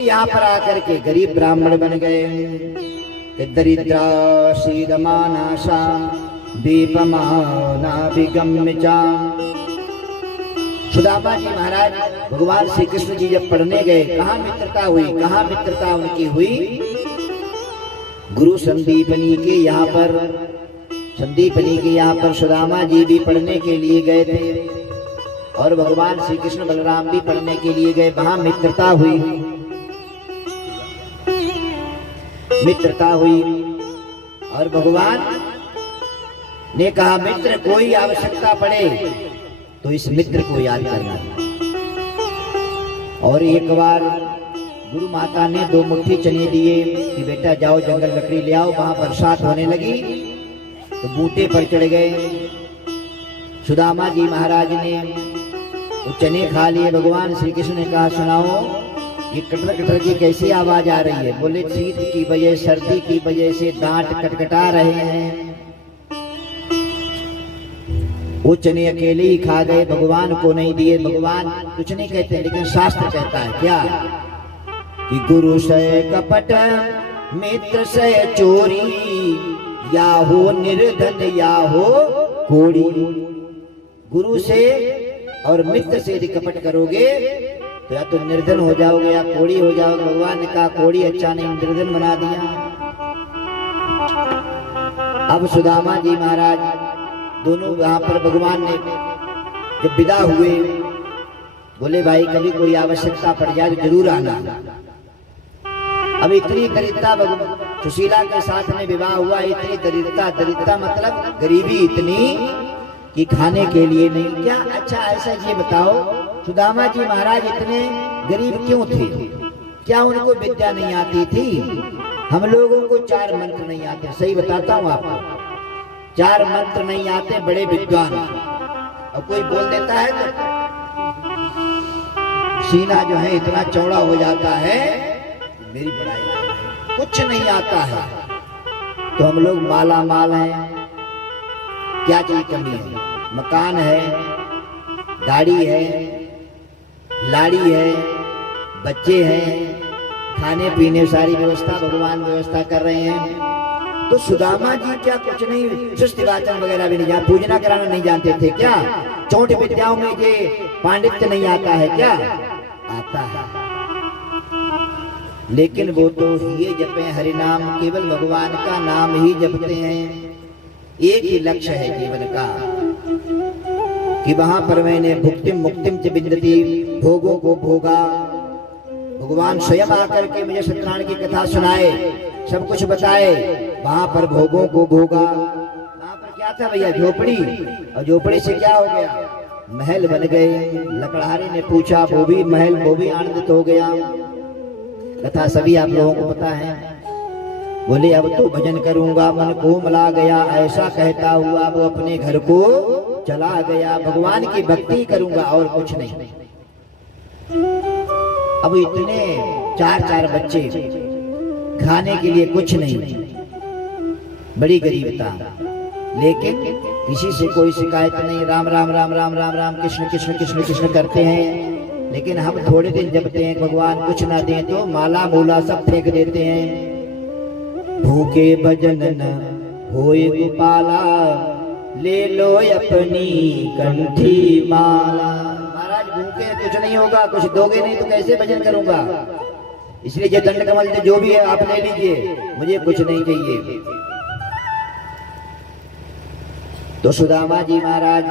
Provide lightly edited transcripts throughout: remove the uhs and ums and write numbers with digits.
यहाँ पर आकर के गरीब ब्राह्मण बन गए। दरिद्रा शीदमानाशा दीपमानाभिगम्य चा। सुदामा जी महाराज भगवान श्री कृष्ण जी जब पढ़ने गए, कहाँ मित्रता हुई, कहाँ मित्रता उनकी हुई? गुरु संदीपनी के यहाँ पर, संदीपनी के यहाँ पर सुदामा जी भी पढ़ने के लिए गए थे और भगवान श्री कृष्ण बलराम भी पढ़ने के लिए गए। वहां मित्रता हुई, मित्रता हुई और भगवान ने कहा मित्र कोई आवश्यकता पड़े तो इस मित्र को याद करना। और एक बार गुरु माता ने 2 मुट्ठी चने दिए कि बेटा जाओ जंगल लकड़ी ले आओ। वहां बरसात होने लगी तो बूटे पर चढ़ गए। सुदामा जी महाराज ने वो चने खा लिए। भगवान श्री कृष्ण ने कहा सुनाओ ये कटर कटर की कैसी आवाज आ रही है? बोले शीत की वजह, सर्दी की वजह से दांत कटकटा रहे हैं। वो चने अकेले ही खा गए, भगवान को नहीं दिए। भगवान कुछ नहीं कहते, लेकिन शास्त्र कहता है क्या कि गुरु से कपट मित्र से चोरी, या हो निर्धन या हो कोड़ी। गुरु से और मित्र से यदि कपट करोगे तो या तो निर्धन हो जाओगे या कोड़ी हो जाओगे। भगवान ने कहा कोड़ी अच्छा नहीं, निर्धन बना दिया। अब सुदामा जी महाराज दोनों वहां पर भगवान ने जब विदा हुए, बोले भाई कभी कोई आवश्यकता पड़ जाए तो जरूर आना। अब इतनी दरिद्रता, सुशीला के साथ में विवाह हुआ, इतनी दरिद्रता, दरिद्रता मतलब गरीबी इतनी कि खाने के लिए नहीं। क्या अच्छा ऐसा ये बताओ सुदामा जी महाराज इतने गरीब क्यों थे? क्या उनको विद्या नहीं आती थी? हम लोगों को 4 मंत्र नहीं आते, सही बताता हूँ आपको, 4 मंत्र नहीं आते, बड़े विद्वान। और कोई बोल देता है तो सीना जो है इतना चौड़ा हो जाता है, मेरी बड़ाई, कुछ नहीं आता है। तो हम लोग माला माल हैं। क्या चीज कमी है? मकान है, गाड़ी है, लाड़ी है, बच्चे हैं, खाने पीने सारी व्यवस्था भगवान व्यवस्था कर रहे हैं। तो सुदामा जी क्या कुछ नहीं, सुस्ति वाचन वगैरह भी नहीं जानते, पूजना कराना नहीं जानते थे क्या? चोट विद्याओं में ये पांडित्य नहीं आता है क्या? आता है, लेकिन वो तो ये जपे हरि नाम, केवल भगवान का नाम ही जपते हैं। एक ही लक्ष्य है जीवन का कि वहां पर मैंने भुक्तिम मुक्तिम च विन्दति, भोगों को भोगा। भगवान स्वयं आकर के मुझे सत्यनारायण की कथा सुनाए, सब कुछ बताए, वहां पर भोगों को भोगा। वहां पर क्या था भैया? झोपड़ी। और झोपड़ी से क्या हो गया? महल बन गए। लकड़हारे ने पूछा, वो भी महल, वो भी आनंदित हो गया। कथा सभी आप लोगों को पता है। बोले अब तो भजन करूंगा, मन को मला गया, ऐसा कहता हुआ वो अपने घर को चला गया। भगवान की भक्ति करूंगा और कुछ नहीं। अब इतने 4 बच्चे, खाने के लिए कुछ नहीं, बड़ी गरीबता, लेकिन किसी से कोई शिकायत नहीं। राम राम राम राम राम राम, कृष्ण कृष्ण कृष्ण कृष्ण करते हैं। लेकिन हम थोड़े दिन जपते हैं, भगवान कुछ ना दें तो माला मूला सब फेंक देते हैं। भूखे भजन न होए गोपाला, ले लो अपनी कंठी माला। महाराज भूखे कुछ नहीं होगा, कुछ दोगे नहीं तो कैसे भजन करूंगा? इसलिए ये दंड कमल जो भी है आप ले लीजिए, मुझे कुछ नहीं चाहिए। तो सुदामा जी महाराज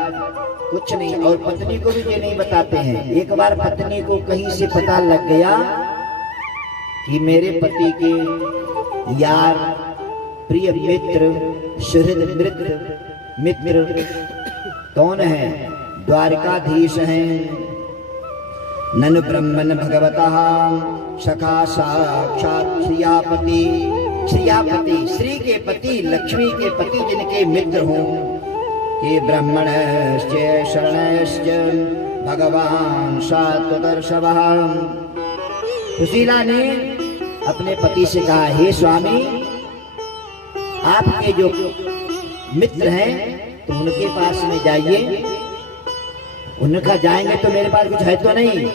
कुछ नहीं, और पत्नी को भी ये नहीं बताते हैं। एक बार पत्नी को कहीं से पता लग गया कि मेरे पति के यार, प्रिय मित्र, सुहृद मित्र कौन है? द्वारकाधीश हैं। ननु ब्रह्मन भगवतः सखा साक्षात श्रियापति। श्रियापति श्री के पति, लक्ष्मी के पति जिनके मित्र हों, ये ब्रह्मणश्च शरणश्च भगवान सात्वदर्शवः। सुशीला ने अपने पति से कहा, हे स्वामी आपके जो मित्र हैं तो उनके पास में जाइए। उनका जाएंगे तो मेरे पास कुछ है तो नहीं,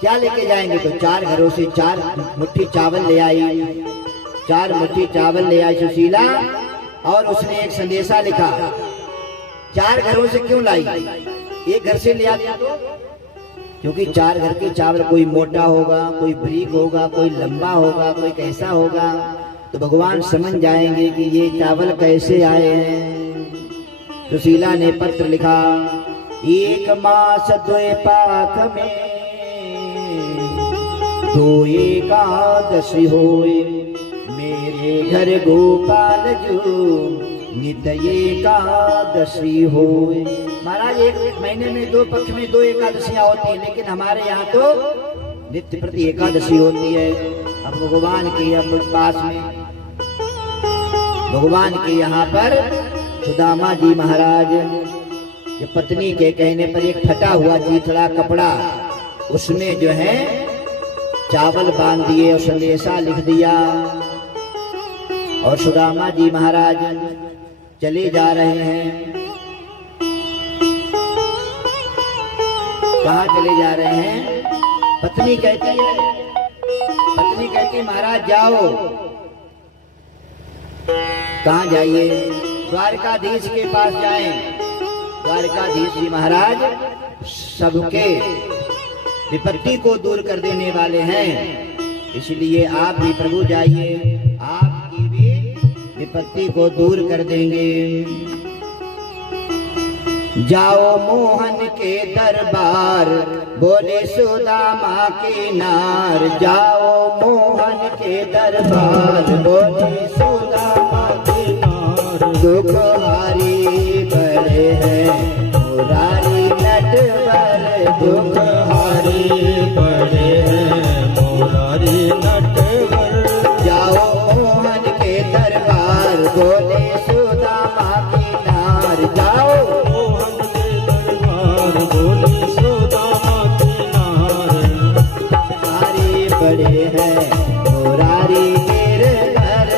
क्या लेके जाएंगे? तो 4 घरों से 4 मुट्ठी चावल ले आई। 4 मुट्ठी चावल ले आई सुशीला, और उसने एक संदेशा लिखा। 4 घरों से क्यों लाई? एक घर से ले आती तो, क्योंकि 4 घर के चावल कोई मोटा होगा, कोई बारीक होगा, कोई लंबा होगा, कोई कैसा होगा, तो भगवान समझ जाएंगे कि ये चावल कैसे आए हैं। सुशीला ने पत्र लिखा, 1 मास 2 पाख में 2 एकादशी होए, मेरे घर गोपाल जो नित एकादशी होए। महाराज, एक महीने में 2 पक्ष में 2 एकादशियां होती हैं, लेकिन हमारे यहाँ तो नित्य प्रति एकादशी होती है। अब भगवान के अब पास में, भगवान के यहाँ पर सुदामा जी महाराज ये पत्नी के कहने पर एक फटा हुआ चीथड़ा कपड़ा, उसमें जो है चावल बांध दिए और संदेशा लिख दिया। और सुदामा जी महाराज चले जा रहे हैं। कहाँ चले जा रहे हैं? पत्नी कहती है महाराज जाओ। कहाँ जाइए? द्वारकाधीश के पास जाएं। द्वारकाधीश जी महाराज सबके विपत्ति को दूर कर देने वाले हैं, इसलिए आप भी प्रभु जाइए, आपकी भी विपत्ति को दूर कर देंगे। जाओ मोहन के दरबार, बोले सुदामा के नार। जाओ मोहन के दरबार, बोले सुदामा के नार। दुख हारी बड़े हैं मुरारी नटवर, दुख हारी बड़े हैं मुरारी नटवर। जाओ मोहन के दरबार, बोले सुदामा के नार। जाओ मोहन के दरबार, बोले सुदामा के नार। हारी बड़े हैं मुरारी गिरधर।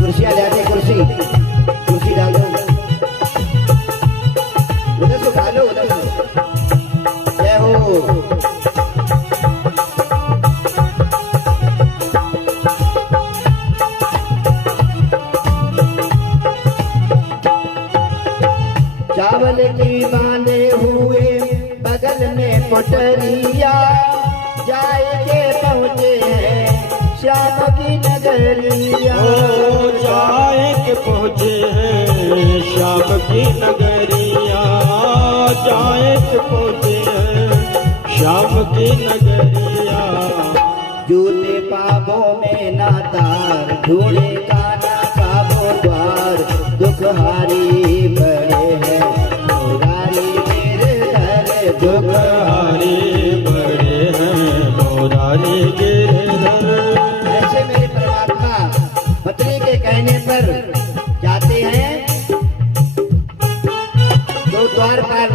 कुर्सियां ले आते, कुर्सी डाल दो, उधर से उठा लो, उधर से। जय हो। चावल की बांधे हुए बगल में पोटरिया, जाएंगे पहुँचे हैं श्याम की नगरिया। जाएंगे पहुँचे हैं श्याम की नगरिया, जाएंगे पहुँचे हैं श्याम की नगरिया। जूते पापों में ना तार, ढूंढे काना पापों द्वार। दुख हारी बड़े हैं मुरारी गिरधर, दुख हारी बड़े हैं मुरारी गिरधर। ऐसे मेरे परमात्मा पत्नी के कहने पर जाते हैं तो द्वारपाल,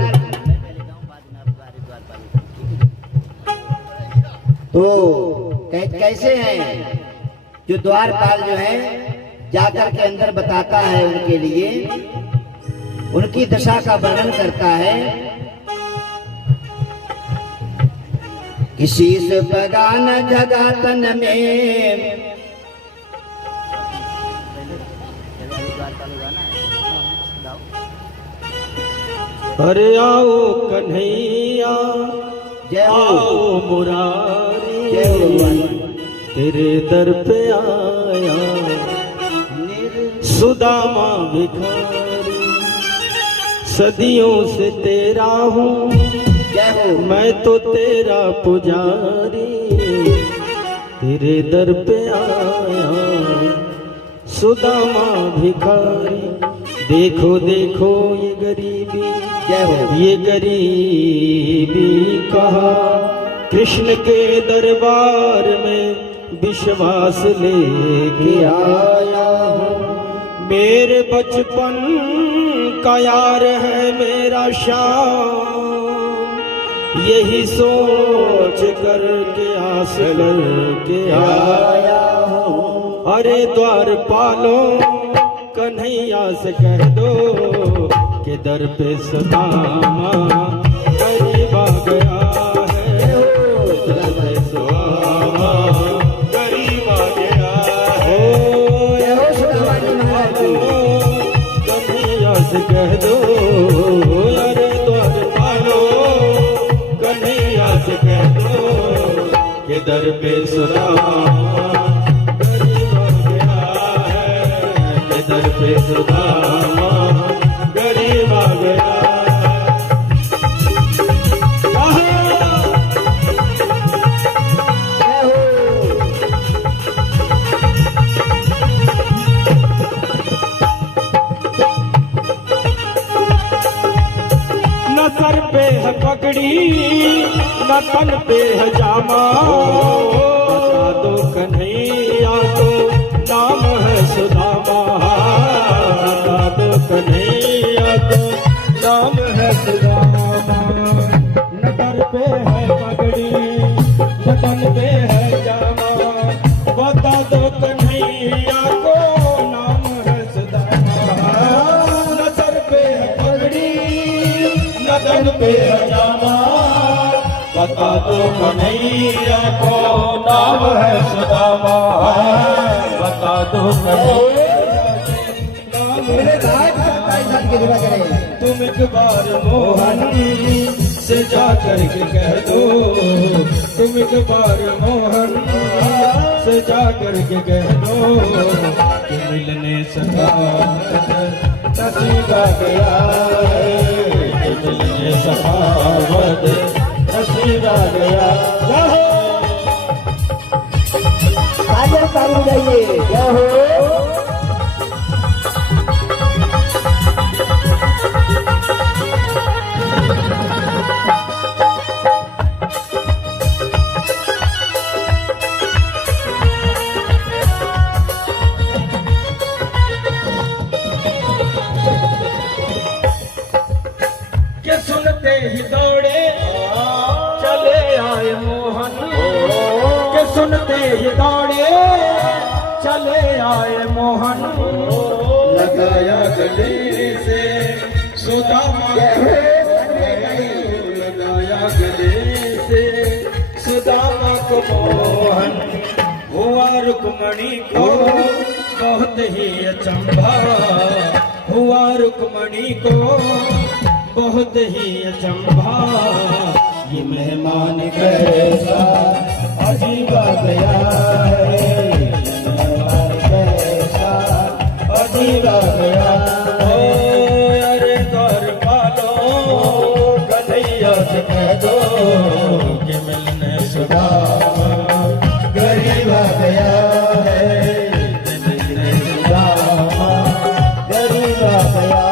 तो कैसे हैं जो द्वारपाल जो है जाकर के अंदर बताता है उनके लिए, उनकी दशा का वर्णन करता है। किसी से बगान जगा तन में, अरे आओ कन्हैया, जय हो, आओ मुरारी, जय हो भगवान। तेरे दर पे आया सुदामा भिखारी। सदियों से तेरा हूँ, जय हो। मैं तो तेरा पुजारी। तेरे दर पे आया सुदामा भिखारी। देखो देखो ये गरीबी, जय हो। ये गरीबी कहा, कृष्ण के दरबार में विश्वास लेके आया हूँ। मेरे बचपन का यार है मेरा श्याम, यही सोच करके आस करके आया हूँ। अरे द्वारपालों कन्हैया से कह दो कि के दर पे सुदामा गरीब आ गया है, दर पे सुदामा गरीब आ गया है। कन्हैया से कह दो अरे द्वार पालो, कन्हैया से कह दो के दर पे सुदामा गरीब आ गया है, के दर पे सुदामा गरीब आ गया। न सर पे है पगड़ी न तन पे है जामा, बता दो कन्हैया को नाम है सुदामा, बता दो कन्हैया को नाम है सुदामा। न सर पे है पगड़ी न तन पे है जामा, बता दो कन्हैया को नाम है सुदामा। न सर पे है पगड़ी न तन पे है जामा, बता दो कन्हैया को नाम है सुदामा, बता दो कन्हैया तुम एक बार मोहन से जा करके कह दो, तुम एक बार मोहन से जा करके कह दो कि मिलने सका नसीब आ गया है, कि मिलने सखावत नसीब आ गया। आगे ताली बजाइए, क्या हो के सुनते ही दौड़े चले आए मोहन, के सुनते ही दौड़े चले आए मोहन, लगाया गले से सुदामा, लगाया गले से सुदामा को मोहन। हुआ रुक्मणी को बहुत ही अचंभा, हुआ रुक्मणी को बहुत ही अचंभा, ये मेहमान कैसा अजीब आ गया है, मेहमान कैसा अजीब आ गया। ओ अरे द्वार पालो, कन्हैया से कह दो कि मिलने सुदामा गरीब आ गया है, मिलने सुदामा गरीब आ गया।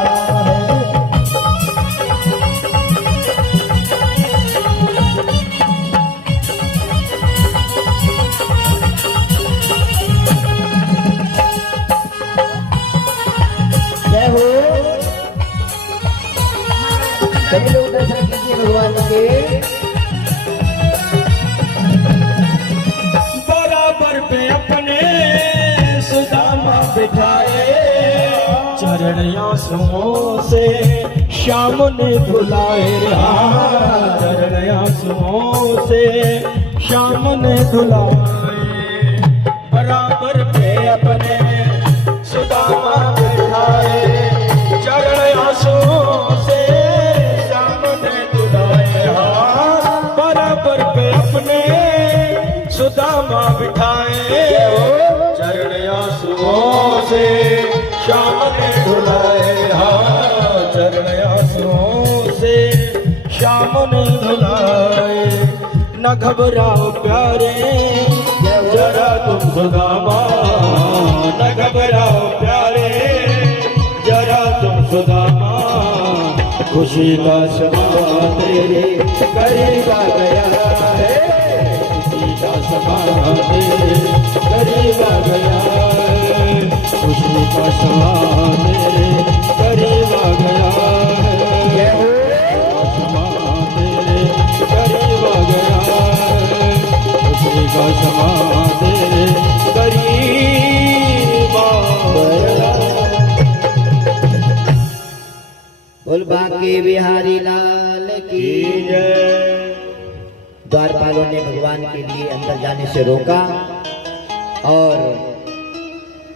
सभी लोग दर्शन कीजिए भगवान के। बराबर पे अपने सुदामा बिठाए, चरण आंसुओं से श्याम ने धुलाए, चरण आंसुओं से श्याम ने धुलाए। बराबर पे अपने सुदामा बिठाए, चरण आंसुओं से बराबर पे अपने सुदामा बिठाए, चरण आंसुओं से श्याम ने धुलाए, चरण आंसुओं से श्याम ने धुलाए। न घबराओ प्यारे जरा तुम सुदामा, न घबराओ प्यारे जरा तुम सुदामा, खुशी का समा तेरे करीब आ गया है, खुशी का समा तेरे करीब आ गया है, खुशी का समा तेरे करीब आ गया है, समा तेरे करीब आ गया है, खुशी का समा तेरे करीब आ गया। बोल के बिहारी लाल की की जय। द्वारपालों ने भगवान के लिए अंदर जाने से रोका और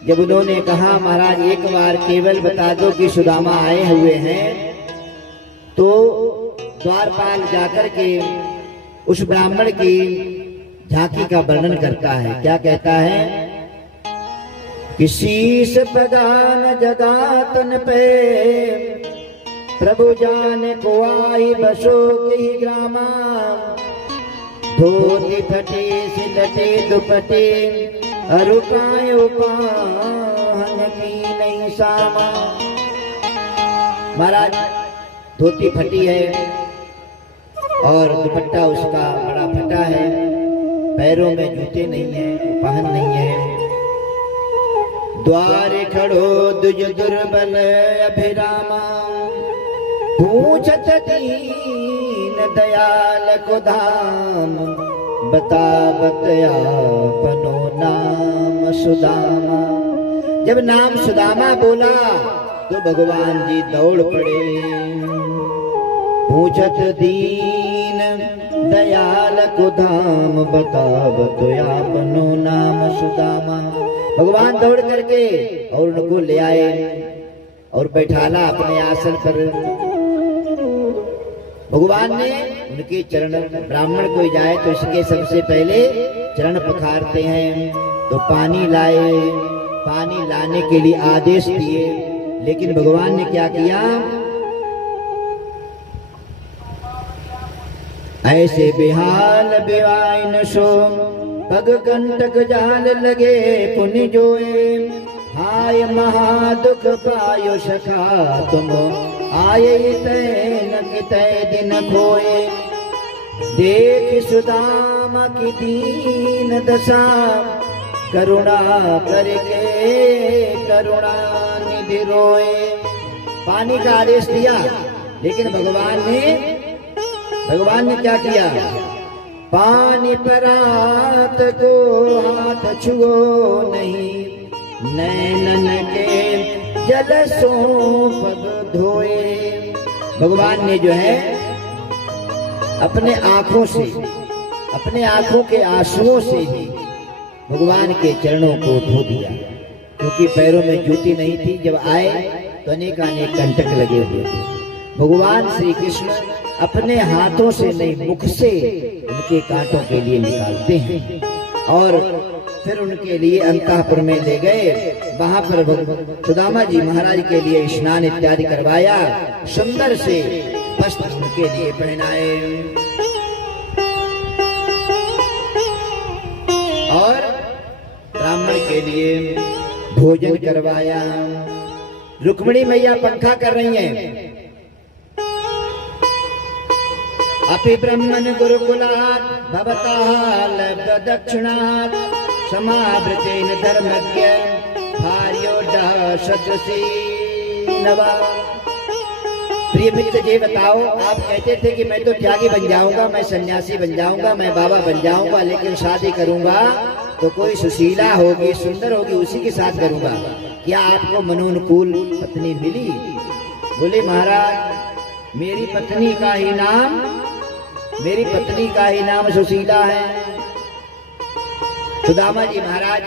जब उन्होंने कहा महाराज एक बार केवल बता दो कि सुदामा आए हुए हैं, तो द्वारपाल जाकर के उस ब्राह्मण की झांकी का वर्णन करता है। क्या कहता है कि शीश पगान जगातन पे प्रभु जाने को आई बसो की ग्रामा, धोती फटे सिलटे दुपटे अरुपाय उपाहन की नहीं सामा। महाराज धोती फटी है और दुपट्टा उसका बड़ा फटा है, पैरों में जूते नहीं है, उपाहन नहीं है। द्वार खड़ो दुज दुर्बल अभिरामा, पूछत दीन दयाल को धाम, बता बतयापनो नाम सुदामा। जब नाम सुदामा बोला तो भगवान जी दौड़ पड़े। पूछत दीन दयाल को धाम, बता बतयापनो नाम सुदामा। भगवान दौड़ करके और उनको ले आए और बैठाला अपने आसन पर। भगवान ने उनके चरण, ब्राह्मण कोई जाए तो इसके सबसे पहले चरण पखारते हैं। तो पानी लाए, पानी लाने के लिए आदेश दिए, लेकिन भगवान ने क्या किया, ऐसे बेहाल बेवाइन सो पग कंटक जाल लगे पुनि जोए, हाय महादुख पायो सखा तुम आये तय न कितय दिन खोए। देख सुदामा की दीन दशा, करुणा करके करुणा निधि रोए। पानी का आदेश दिया, लेकिन भगवान ने क्या किया, पानी परात को हाथ छुओ नहीं, नैनन के जल सो पग धोए। भगवान ने जो है अपने आंखों से, अपने आंखों के आंसुओं से ही भगवान के चरणों को धो दिया, क्योंकि पैरों में जूती नहीं थी। जब आए तो अनेकानेक कंटक लगे हुए थे। भगवान श्री कृष्ण अपने हाथों से नहीं, मुख से उनके कांटों के लिए निकालते हैं और फिर उनके लिए अंतःपुर में ले गए। वहां पर सुदामा जी महाराज के लिए स्नान इत्यादि करवाया, सुंदर से वस्त्र उनके लिए पहनाए और ब्राह्मण के लिए भोजन करवाया। रुक्मिणी मैया पंखा कर रही हैं। अपि ब्रह्मन गुरुकुलात् भवतः लब्ध दक्षिणात्, समावृतेन धर्मज्ञ भार्योडः सदृशी नवा। प्रिय मित्र जी बताओ, आप कहते थे कि मैं तो त्यागी बन जाऊंगा, मैं सन्यासी बन जाऊंगा, मैं बाबा बन जाऊंगा, लेकिन शादी करूंगा तो कोई सुशीला होगी, सुंदर होगी, उसी के साथ करूंगा। क्या आपको मनोनुकूल पत्नी मिली? बोले महाराज मेरी पत्नी का ही नाम सुशीला है। सुदामा जी महाराज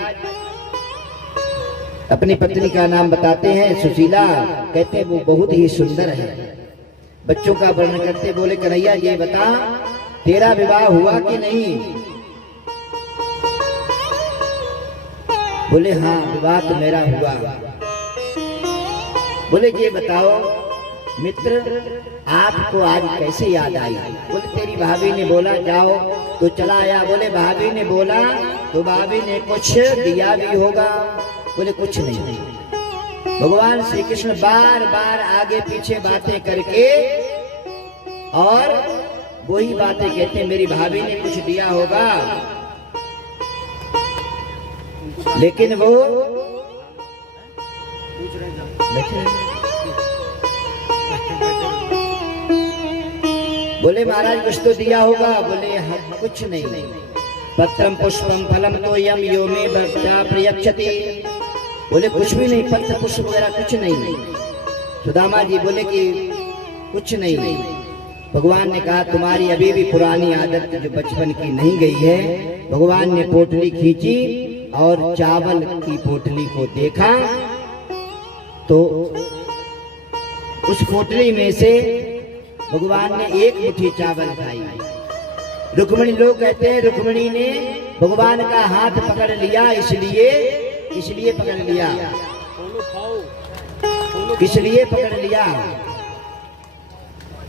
अपनी पत्नी का नाम बताते हैं सुशीला, कहते वो बहुत ही सुंदर है। बच्चों का वर्णन करते बोले कन्हैया ये बता तेरा विवाह हुआ कि नहीं? बोले हाँ विवाह तो मेरा हुआ। बोले ये बताओ मित्र आपको आज कैसे याद आई? बोले तेरी भाभी ने बोला जाओ तो चला आया। बोले भाभी ने बोला तो भाभी ने कुछ दिया भी होगा? बोले कुछ नहीं। भगवान श्री कृष्ण बार बार आगे पीछे बातें करके और वही बातें कहते मेरी भाभी ने कुछ दिया होगा, लेकिन वो बोले महाराज कुछ तो दिया होगा। बोले हम कुछ नहीं। पत्रम पुष्पम फलम तो यम यो मे भक्त्या प्रयच्छति। बोले कुछ भी नहीं, पत्र पुष्प वगैरह कुछ नहीं। सुदामा जी बोले कि कुछ नहीं। भगवान ने कहा तुम्हारी अभी भी पुरानी आदत जो बचपन की नहीं गई है। भगवान ने पोटली खींची और चावल की पोटली को देखा तो उस पोटली में से भगवान ने एक मुट्ठी चावल खाई। रुक्मिणी, लोग कहते हैं रुक्मिणी ने भगवान का हाथ पकड़ लिया, इसलिए पकड़ लिया, इसलिए पकड़ लिया।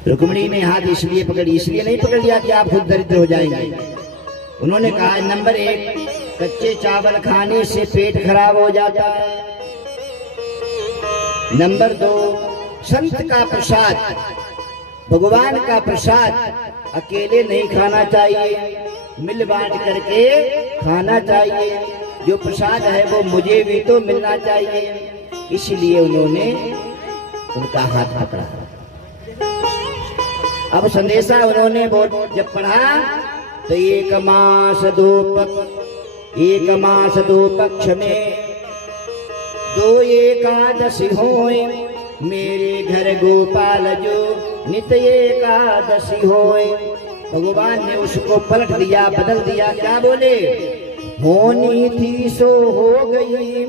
रुक्मिणी ने हाथ इसलिए नहीं पकड़ लिया कि आप खुद दरिद्र हो जाएंगे। उन्होंने कहा नंबर 1, कच्चे चावल खाने से पेट खराब हो जाता है। नंबर 2, संत का प्रसाद, भगवान का प्रसाद अकेले नहीं खाना चाहिए, मिल बांट करके खाना चाहिए। जो प्रसाद है वो मुझे भी तो मिलना चाहिए, इसलिए उन्होंने उनका हाथ पकड़ा। अब संदेशा उन्होंने जब पढ़ा तो एक मास दो पक्ष में 2 एकादशी होए, मेरे घर गोपाल जो नित्य एकादशी होए। भगवान ने उसको पलट दिया, बदल दिया। क्या बोले? होनी थी सो हो गई,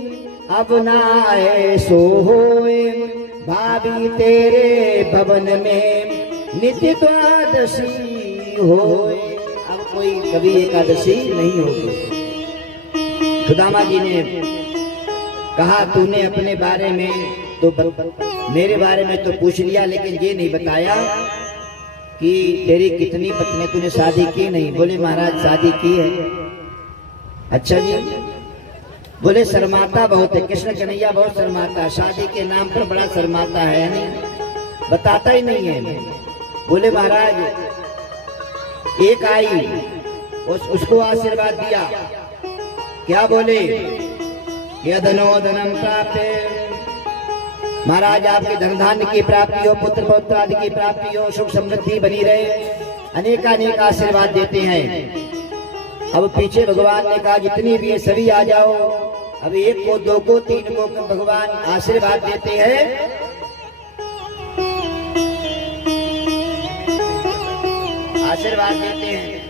अब ना आए सो होए, भाभी तेरे भवन में नित्य द्वादशी होए। अब कोई कभी एकादशी नहीं होगी। सुदामा जी ने कहा तूने अपने बारे में तो मेरे बारे में तो पूछ लिया, लेकिन ये नहीं बताया कि तेरी कितनी पत्नी, तूने शादी की नहीं? बोले महाराज शादी की है। अच्छा जी। बोले शर्माता बहुत है, कृष्ण कन्हैया बहुत शर्माता, शादी के नाम पर बड़ा शर्माता है, नहीं बताता ही नहीं है। बोले महाराज एक आई, उसको आशीर्वाद दिया। क्या बोले? यदनो धनम प्राप्त, महाराज आपके धन धान्य की प्राप्ति हो, पुत्र पौत्र आदि की प्राप्ति हो, सुख समृद्धि बनी रहे, अनेकानेक आशीर्वाद देते हैं। अब पीछे भगवान ने कहा जितनी भी है सभी आ जाओ। अब 1 को 2 को 3 को भगवान आशीर्वाद देते हैं। आशीर्वाद देते हैं।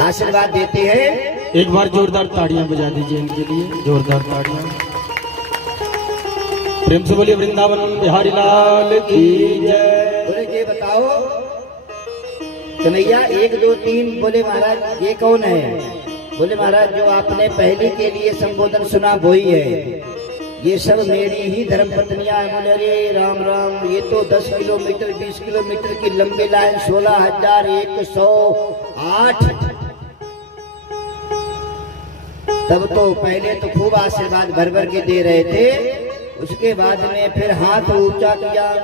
आशीर्वाद देते हैं। एक बार जोरदार ताड़ियां बजा दीजिए इनके लिए, जोरदार ताड़ियां। प्रेम से बोलिए वृंदावन बिहारी लाल की जय। बोले ये बताओ कन्हैया 1 2 3, बोले महाराज ये कौन है? बोले महाराज जो आपने पहले के लिए संबोधन सुना वही है, ये सब मेरी ही धर्म पत्नियां हैं। बोले अरे राम राम, ये तो 10 किलोमीटर 20 किलोमीटर की लंबी लाइन 16,108। तब तो पहले तो खूब आशीर्वाद भर भर के दे रहे थे, उसके बाद में फिर हाथ ऊंचा किया,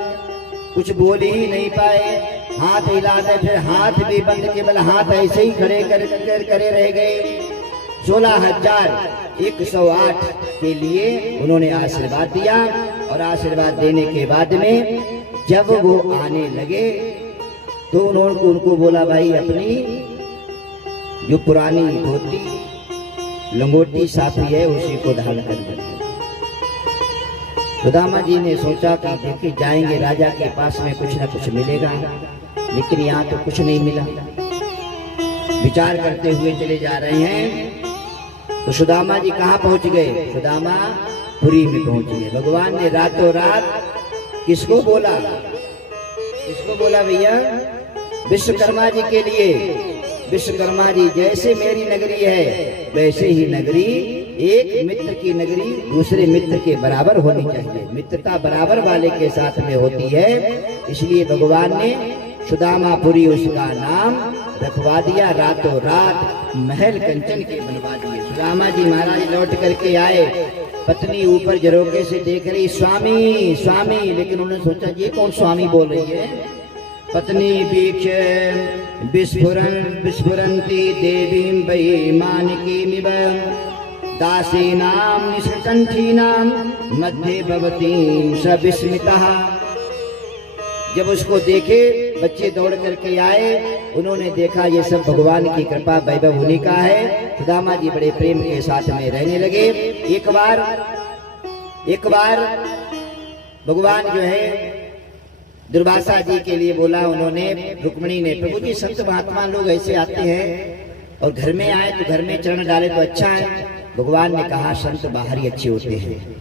कुछ बोल ही नहीं पाए, हाथ हिला दे, फिर हाथ भी बंद, केवल हाथ ऐसे ही खड़े करे रह गए। 16,108 के लिए उन्होंने आशीर्वाद दिया। और आशीर्वाद देने के बाद में जब वो आने लगे तो उन्होंने उनको बोला भाई अपनी जो पुरानी धोती लंगोटी साफी है उसी को धारण कर देते। सुदामा जी ने सोचा कि देखिए जाएंगे राजा के पास में कुछ ना कुछ मिलेगा, लेकिन यहाँ तो कुछ नहीं मिला। विचार करते हुए चले जा रहे हैं तो सुदामा जी कहाँ पहुंच गए? सुदामा पुरी में पहुंच गए। भगवान ने रातों रात किसको बोला? किसको बोला भैया? विश्वकर्मा जी के लिए। विश्वकर्मा जी जैसे मेरी नगरी है वैसे ही नगरी, एक मित्र की नगरी दूसरे मित्र के बराबर होनी चाहिए, मित्रता बराबर वाले के साथ में होती है। इसलिए भगवान ने सुदामापुरी उसका नाम रखवा दिया। रातों रात महल कंचन के बनवा दिए। सुदामा जी महाराज लौट करके आए, पत्नी ऊपर झरोखे से देख रही स्वामी स्वामी, लेकिन उन्होंने सोचा ये कौन स्वामी बोल रही है? पत्नी बीच विस्फुरन्ति देवीं वै मानिकीमिव दासीनां निष्कंठीनां मध्ये भवतीं स विस्मितः। जब उसको देखे बच्चे दौड़ करके आए, उन्होंने देखा ये सब भगवान की कृपा वैभव उन्हीं का है। सुदामा जी बड़े प्रेम के साथ में रहने लगे। एक बार एक बार भगवान जो है दुर्वासा जी के लिए बोला, उन्होंने रुक्मिणी ने, प्रभु जी संत महात्मा लोग ऐसे आते हैं और घर में आए तो घर में चरण डाले तो अच्छा है। भगवान ने कहा संत बाहर ही अच्छे होते हैं।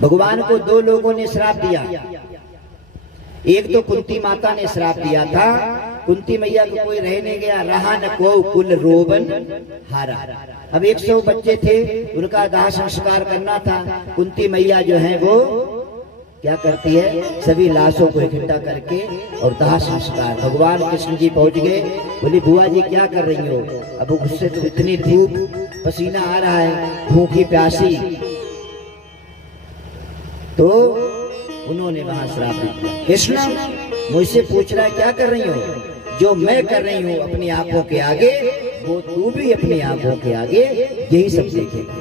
भगवान को दो लोगों ने श्राप दिया। एक तो कुंती माता ने श्राप दिया था, कुंती मैया को कोई रह नहीं गया, रहा न को कुल रोबन हारा। अब 100 बच्चे थे, उनका दाह संस्कार करना था। कुंती मैया जो है वो क्या करती है, सभी लाशों को इकट्ठा करके और दाह संस्कार। भगवान कृष्ण जी पहुंच गए, बोली बुआ जी क्या कर रही हो? अब उससे तो इतनी धूप पसीना आ रहा है, भूखी प्यासी, तो उन्होंने वहां श्राप दिया। कृष्ण मुझसे पूछ रहा है क्या कर रही हो? जो मैं कर रही हूं अपनी आंखों के आगे, वो तू भी अपनी आंखों के आगे यही सब देखेगा।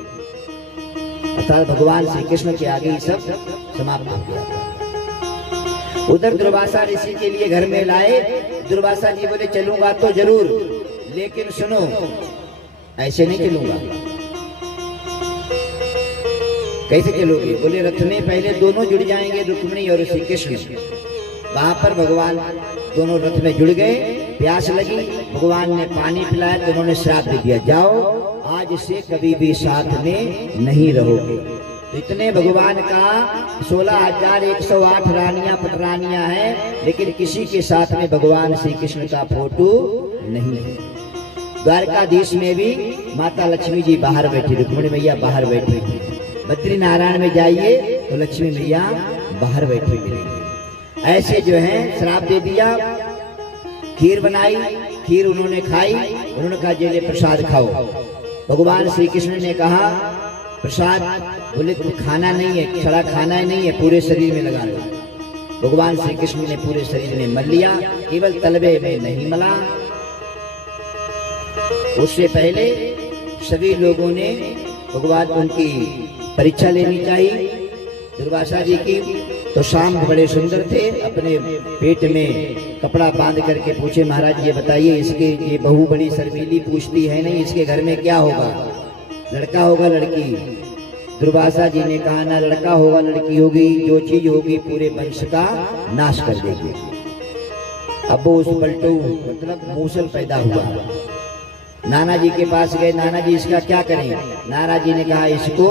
अर्थात भगवान श्री कृष्ण के आगे ही सब समाप्त हो गया। उधर दुर्वासा ऋषि के लिए घर में लाए। दुर्वासा जी बोले चलूंगा तो जरूर, लेकिन सुनो ऐसे नहीं चलूंगा। कैसे चलोगे? बोले रथ में पहले दोनों जुड़ जाएंगे, रुक्मिणी और श्री कृष्ण। वहां पर भगवान दोनों रथ में जुड़ गए। प्यास लगी, भगवान ने पानी पिलाया तो उन्होंने श्राप दे दिया, जाओ आज से कभी भी साथ में नहीं रहोगे। तो इतने भगवान का 16,108 रानियां पटरानियां हैं, लेकिन किसी के साथ में भगवान श्री कृष्ण का फोटो नहीं है। द्वारकाधीश में भी माता लक्ष्मी जी बाहर बैठी, रुक्मिणी मैया बाहर बैठी। बद्री नारायण में जाइए तो लक्ष्मी मैया बाहर बैठी मिलेंगी। ऐसे जो है श्राप दे दिया। खीर बनाई, खीर उन्होंने खाई, उन्होंने कहा जेले प्रसाद खाओ। भगवान श्री कृष्ण ने कहा प्रसाद, बोले तुम खाना नहीं है, छड़ा खाना ही नहीं है, पूरे शरीर में लगा लो। भगवान श्री कृष्ण ने पूरे शरीर में मल लिया, केवल तलवे में नहीं मला। उससे पहले सभी लोगों ने भगवान उनकी परीक्षा लेनी चाहिए दुर्वासा जी की। तो शाम बड़े सुंदर थे, अपने पेट में कपड़ा बांध करके पूछे महाराज ये बताइए, इसके ये बहू बड़ी शर्मीली पूछती है नहीं, इसके घर में क्या होगा, लड़का होगा लड़की? दुर्वासा जी ने कहा ना लड़का होगा लड़की होगी, जो चीज होगी पूरे वंश का नाश कर देगी। अब वो उस पलटू मतलब मूसल पैदा हुआ। नाना जी के पास गए, नाना जी इसका क्या करें? नाना जी ने कहा इसको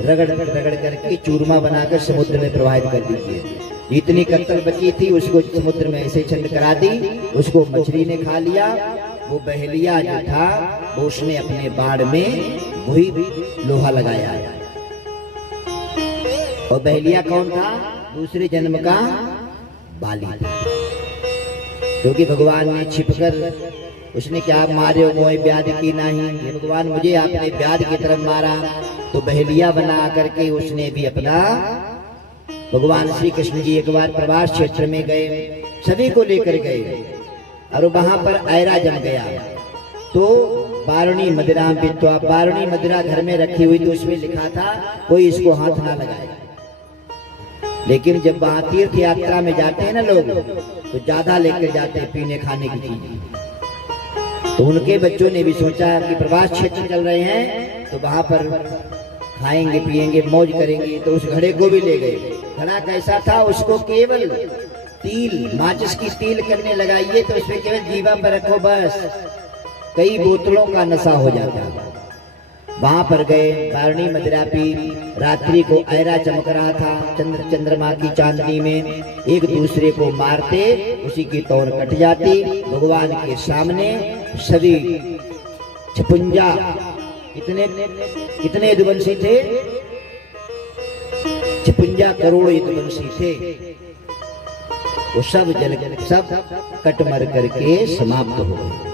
रगड़ रगड़ करके चूरमा बनाकर समुद्र में प्रवाहित कर दीजिए। इतनी कत्तल बची थी उसको समुद्र में ऐसे छंद करा दी, उसको मछली ने खा लिया। वो बहेलिया जो था वो उसने अपने बाड़ में वही लोहा लगाया। और बहेलिया कौन था? दूसरे जन्म का बाली था, क्योंकि भगवान ने छिपकर, उसने क्या मारे हो मोए व्याध की नहीं, ये भगवान मुझे आपने व्याध की तरफ मारा। तो बहेलिया बना करके उसने भी अपना, भगवान श्री कृष्ण जी एक बार प्रवास क्षेत्र में गए, सभी को लेकर गए और वहां पर ऐरा जम गया। तो बारुणी मदिरा पित्वा, बारुणी मदिरा घर में रखी हुई, तो उसमें लिखा था कोई इसको हाथ ना लगाए। लेकिन जब वहां तीर्थ यात्रा में जाते हैं ना लोग, तो ज्यादा लेकर जाते हैं पीने खाने की चीज। तो उनके बच्चों ने भी सोचा कि प्रवास क्षेत्र चल रहे हैं तो वहां पर खाएंगे पिएंगे मौज करेंगे, तो उस घड़े को भी ले गए। घड़ा कैसा था? उसको केवल तिल, माचिस की तिल करने लगाइए तो उसमें केवल जीवा पर रखो, बस कई बोतलों का नशा हो जाता। वहां पर गए, बारुणी मदिरा पी। रात्रि को ऐरा चमक रहा था, चंद्रमा की चांदनी में एक दूसरे को मारते, उसी की तौर कट जाती। भगवान के सामने सभी 56 कितने यदुवंशी थे? 56 करोड़ यदुवंशी थे। वो सब कट मर करके समाप्त हो गए।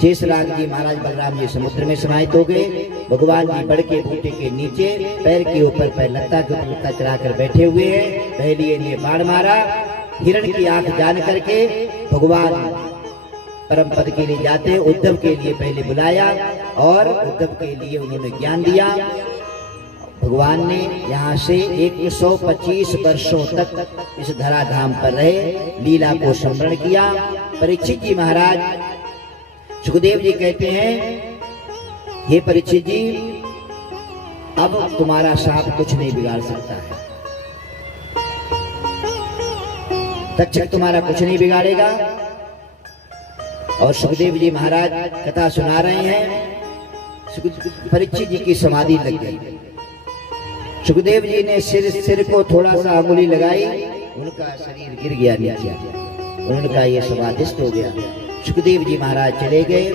शेषराज जी महाराज बलराम जी समुद्र में समाहित हो गए। भगवान जी बड़ के बूटे के नीचे पैर के ऊपर पैर लत्ता के ऊपर लत्ता चढ़ाकर बैठे हुए हैं। पहले ने बाण मारा, हिरण की आंख जान करके भगवान परम पद के लिए जाते हैं। उद्धव के लिए पहले बुलाया और उद्धव के लिए उन्होंने ज्ञान दिया। भगवान ने यहाँ से 125 वर्षों तक इस धराधाम पर रहे, लीला को स्मरण किया। परीक्षित जी महाराज, सुखदेव जी कहते हैं हे परीक्षित जी, अब तुम्हारा सांप कुछ नहीं बिगाड़ सकता है। तक्षक तुम्हारा कुछ नहीं बिगाड़ेगा। और सुखदेव जी महाराज कथा सुना रहे हैं। परीक्षित जी की समाधि लग गई। सुखदेव जी ने सिर को थोड़ा सा अंगुली लगाई, उनका शरीर गिर गया नीचे। उनका ये समाधिस्थ हो गया। सुखदेव जी महाराज चले गए।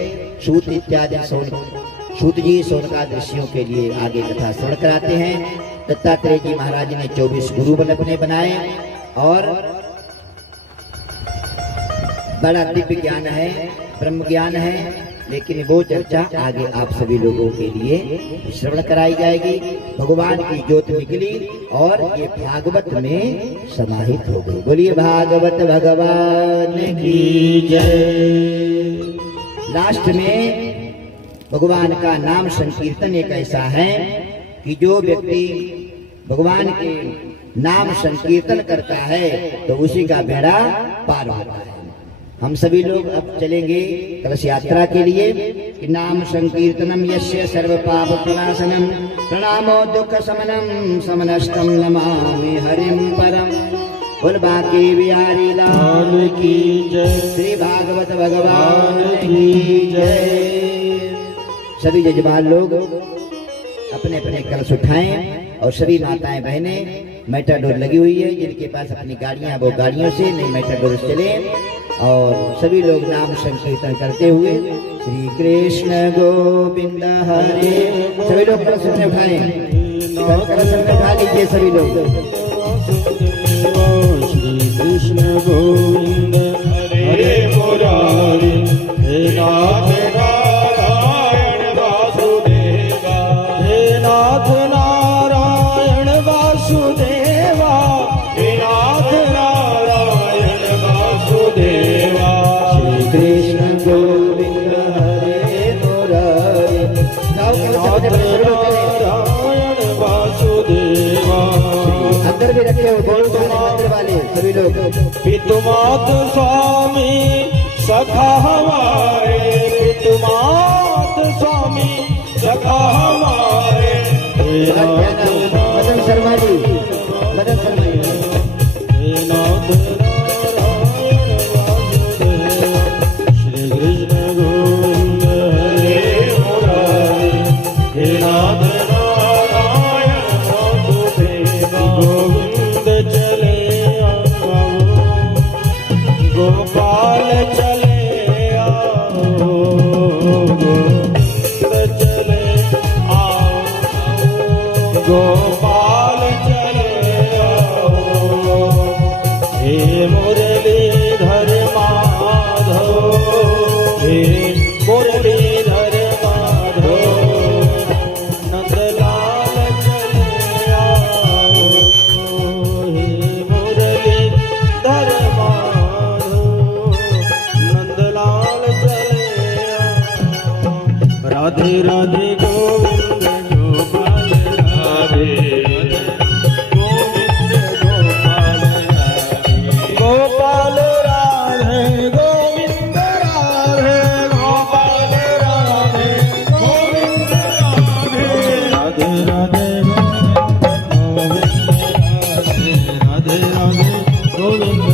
सूत इत्यादि सूत जी सोनकाद ऋषियों के लिए आगे कथा श्रवण कराते हैं। दत्तात्रेय जी महाराज ने 24 गुरु अपने बनाए और बड़ा दिव्य ज्ञान है, ब्रह्म ज्ञान है, लेकिन वो चर्चा आगे आप सभी लोगों के लिए श्रवण कराई जाएगी। भगवान की ज्योत निकली और ये भागवत में समाहित हो गई। बोलिए भागवत भगवान की जय। लास्ट में भगवान का नाम संकीर्तन एक ऐसा है कि जो व्यक्ति भगवान के नाम संकीर्तन करता है तो उसी का बेड़ा पार होता है। हम सभी लोग अब चलेंगे कलश यात्रा के लिए कि नाम संकीर्तनम यस्य सर्व पाप प्रणाशनम प्रणामो दुख समनम समनष्टम नमामि हरिम परम। बोल बाकी बिहारी लाल की जय। श्री भागवत भगवान की जय। सभी जजमान लोग अपने अपने कलश उठाएं और सभी माताएं बहनें, मेटाडोर लगी हुई है, जिनके पास अपनी गाड़ियां वो गाड़ियों से, नहीं मेटाडोर से चले और सभी लोग नाम संकीर्तन करते हुए श्री कृष्ण गोविंद हरे। सभी लोग कलश में उठाएं, कलश में उठा लीजिए सभी लोग। श्री कृष्ण गोविंद हरे मुरारी हे नाथ नारायण वासुदेवा हे नाथ नारायण वासुदेवा हे नाथ नारायण वासुदेवा। श्री कृष्ण गोविंद हरे मुरारी। नारायण वासुदेवा। अंदर भी रखे हो बोल मंदिर वाले सभी लोग। पितुमात स्वामी सखा हमारे पितुमात स्वामी सखा हमारे। मदन शर्मा जी, मदन शर्मा जी। हे नाथ नारायण वासुदेवा श्री कृष्ण गोविंद हरे मुरारी हे नाथ नारायण वासुदेवा। गोविंद चले आओ गोपाल चले आओ गोविंद चले आओ गोपाल चले आओ। हे मुरलीधर माधव हे मुरलीधर माधव नंदलाल चले आओ। हे मुरलीधर माधव नंदलाल चले आओ। राधे राधे गोविंद गोपाल राधे गोविंद गोपाल राधे गोपाल राधे गोविंद राधे गोपाल राधे गोविंद राधे राधे राधे गोविंद राधे राधे राधे गोविंद